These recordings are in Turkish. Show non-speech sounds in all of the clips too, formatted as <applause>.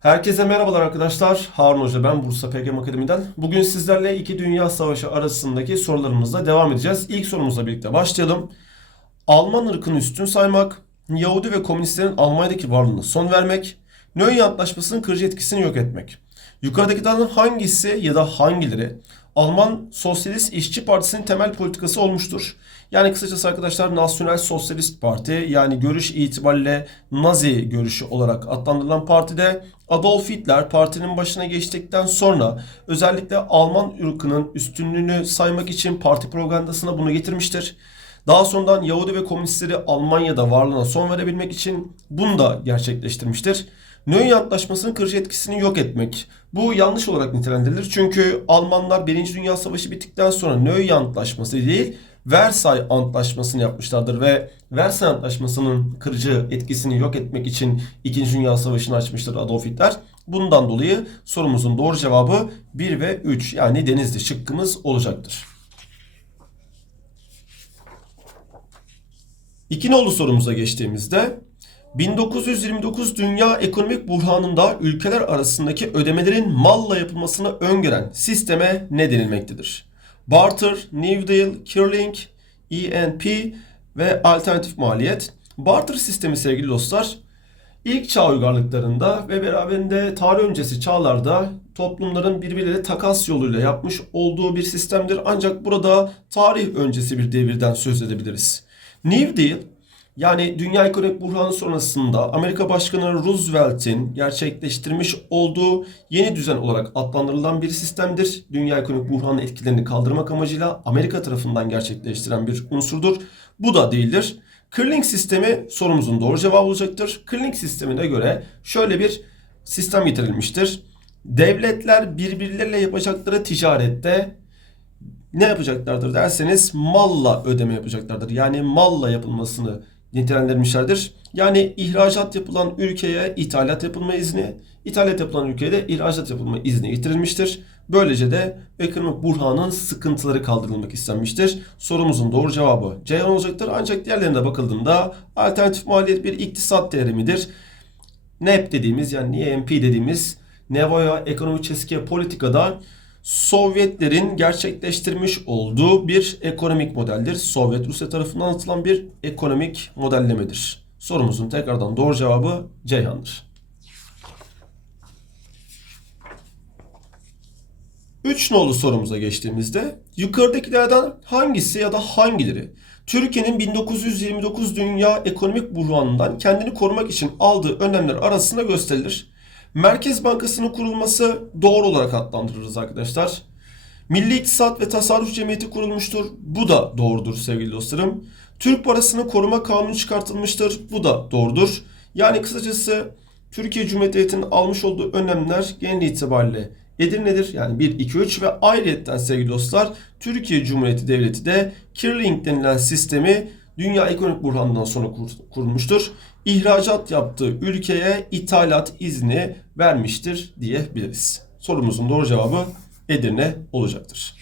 Herkese merhabalar arkadaşlar. Harun Hoca ben Bursa PGM Akademi'den. Bugün sizlerle iki dünya savaşı arasındaki sorularımızla devam edeceğiz. İlk sorumuzla birlikte başlayalım. Alman ırkını üstün saymak, Yahudi ve komünistlerin Almanya'daki varlığına son vermek, Nöy Antlaşması'nın kırıcı etkisini yok etmek. Yukarıdakilerden hangisi ya da hangileri Alman Sosyalist İşçi Partisi'nin temel politikası olmuştur? Yani kısacası arkadaşlar Nasyonel Sosyalist Parti yani görüş itibariyle Nazi görüşü olarak adlandırılan partide Adolf Hitler partinin başına geçtikten sonra özellikle Alman ırkının üstünlüğünü saymak için parti propagandasına bunu getirmiştir. Daha sonradan Yahudi ve komünistleri Almanya'da varlığına son verebilmek için bunu da gerçekleştirmiştir. Nöy Antlaşması'nın kırıcı etkisini yok etmek. Bu yanlış olarak nitelendirilir. Çünkü Almanlar 1. Dünya Savaşı bittikten sonra Nöy Antlaşması değil, Versay Antlaşması'nı yapmışlardır ve Versay Antlaşması'nın kırıcı etkisini yok etmek için 2. Dünya Savaşı'nı açmıştır Adolf Hitler. Bundan dolayı sorumuzun doğru cevabı 1 ve 3 yani Denizli şıkkımız olacaktır. İki nolu sorumuza geçtiğimizde 1929 Dünya Ekonomik Buhranı'nda ülkeler arasındaki ödemelerin malla yapılmasını öngören sisteme ne denilmektedir? Barter, New Deal, Curling, ENP ve alternatif maliyet. Barter sistemi sevgili dostlar ilk çağ uygarlıklarında ve beraberinde tarih öncesi çağlarda toplumların birbirleriyle takas yoluyla yapmış olduğu bir sistemdir. Ancak burada tarih öncesi bir devirden söz edebiliriz. New Deal yani dünya ekonomik buhranı sonrasında Amerika Başkanı Roosevelt'in gerçekleştirmiş olduğu yeni düzen olarak adlandırılan bir sistemdir. Dünya ekonomik buhranın etkilerini kaldırmak amacıyla Amerika tarafından gerçekleştiren bir unsurdur. Bu da değildir. Clearing sistemi sorumuzun doğru cevabı olacaktır. Clearing sistemine göre şöyle bir sistem getirilmiştir. Devletler birbirleriyle yapacakları ticarette ne yapacaklardır derseniz malla ödeme yapacaklardır. Yani malla yapılmasını nitelendirmişlerdir. Yani ihracat yapılan ülkeye ithalat yapılma izni, ithalat yapılan ülkeye de ihracat yapılma izni getirilmiştir. Böylece de ekonomik burhanın sıkıntıları kaldırılmak istenmiştir. Sorumuzun doğru cevabı Ceyhan olacaktır. Ancak diğerlerine bakıldığında alternatif maliyet bir iktisat teorimidir. NEP dediğimiz yani NEMP dediğimiz Nevoya Ekonomi České Politika'da Sovyetlerin gerçekleştirmiş olduğu bir ekonomik modeldir. Sovyet Rusya tarafından anlatılan bir ekonomik modellemedir. Sorumuzun tekrardan doğru cevabı Ceyhan'dır. 3 nolu sorumuza geçtiğimizde yukarıdakilerden hangisi ya da hangileri Türkiye'nin 1929 Dünya Ekonomik Buhranı'ndan kendini korumak için aldığı önlemler arasında gösterilir. Merkez Bankası'nın kurulması doğru olarak adlandırırız arkadaşlar. Milli İktisat ve Tasarruf Cemiyeti kurulmuştur. Bu da doğrudur sevgili dostlarım. Türk parasını koruma kanunu çıkartılmıştır. Bu da doğrudur. Yani kısacası Türkiye Cumhuriyeti Devleti'nin almış olduğu önlemler genel itibariyle Edirne'dir. Yani 1, 2, 3 ve ayrıyetten sevgili dostlar Türkiye Cumhuriyeti Devleti de Kirling denilen sistemi Dünya Ekonomik Burhanı'ndan sonra kur- kurulmuştur. İhracat yaptığı ülkeye ithalat izni vermiştir diyebiliriz. Sorumuzun doğru cevabı Edirne olacaktır.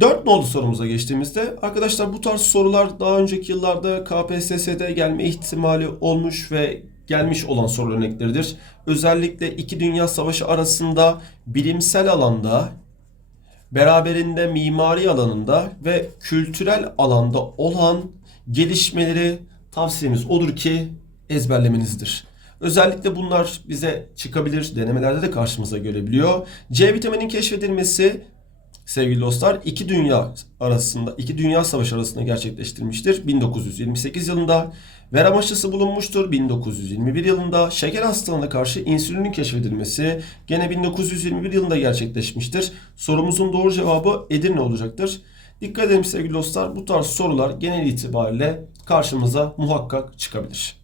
Dört nolu sorumuza geçtiğimizde arkadaşlar bu tarz sorular daha önceki yıllarda KPSS'de gelme ihtimali olmuş ve gelmiş olan soru örnekleridir. Özellikle iki dünya savaşı arasında bilimsel alanda beraberinde mimari alanında ve kültürel alanda olan gelişmeleri tavsiyemiz odur ki ezberlemenizdir. Özellikle bunlar bize çıkabilir, denemelerde de karşımıza gelebiliyor. C vitaminin keşfedilmesi sevgili dostlar iki dünya arasında, iki dünya savaşı arasında gerçekleştirilmiştir. 1928 yılında verem aşısı bulunmuştur. 1921 yılında şeker hastalığına karşı insülinin keşfedilmesi gene 1921 yılında gerçekleşmiştir. Sorumuzun doğru cevabı Edirne olacaktır. Dikkat edelim sevgili dostlar bu tarz sorular genel itibariyle karşımıza muhakkak çıkabilir.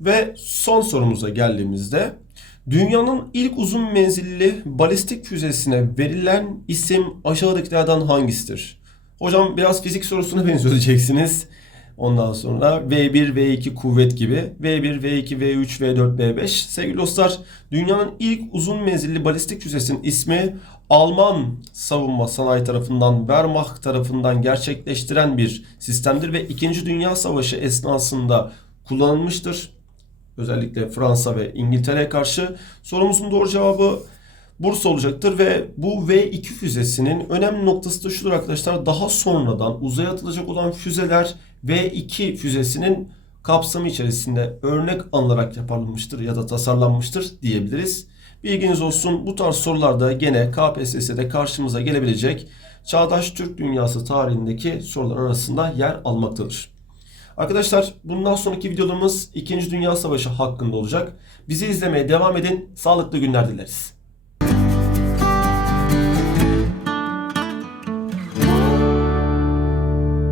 Ve son sorumuza geldiğimizde dünyanın ilk uzun menzilli balistik füzesine verilen isim aşağıdakilerden hangisidir? Hocam biraz fizik sorusuna <laughs> benziyor diyeceksiniz. Ondan sonra V1, V2 kuvvet gibi. V1, V2, V3, V4, V5. Sevgili dostlar dünyanın ilk uzun menzilli balistik füzesinin ismi Alman savunma sanayi tarafından Wehrmacht tarafından gerçekleştiren bir sistemdir ve 2. Dünya Savaşı esnasında kullanılmıştır. Özellikle Fransa ve İngiltere'ye karşı. Sorumuzun doğru cevabı Bursa olacaktır ve bu V2 füzesinin önemli noktası da şudur arkadaşlar. Daha sonradan uzaya atılacak olan füzeler V2 füzesinin kapsamı içerisinde örnek alınarak yapılmıştır ya da tasarlanmıştır diyebiliriz. Bilginiz olsun bu tarz sorularda gene KPSS'de karşımıza gelebilecek çağdaş Türk dünyası tarihindeki sorular arasında yer almaktadır. Arkadaşlar bundan sonraki videolarımız 2. Dünya Savaşı hakkında olacak. Bizi izlemeye devam edin. Sağlıklı günler dileriz.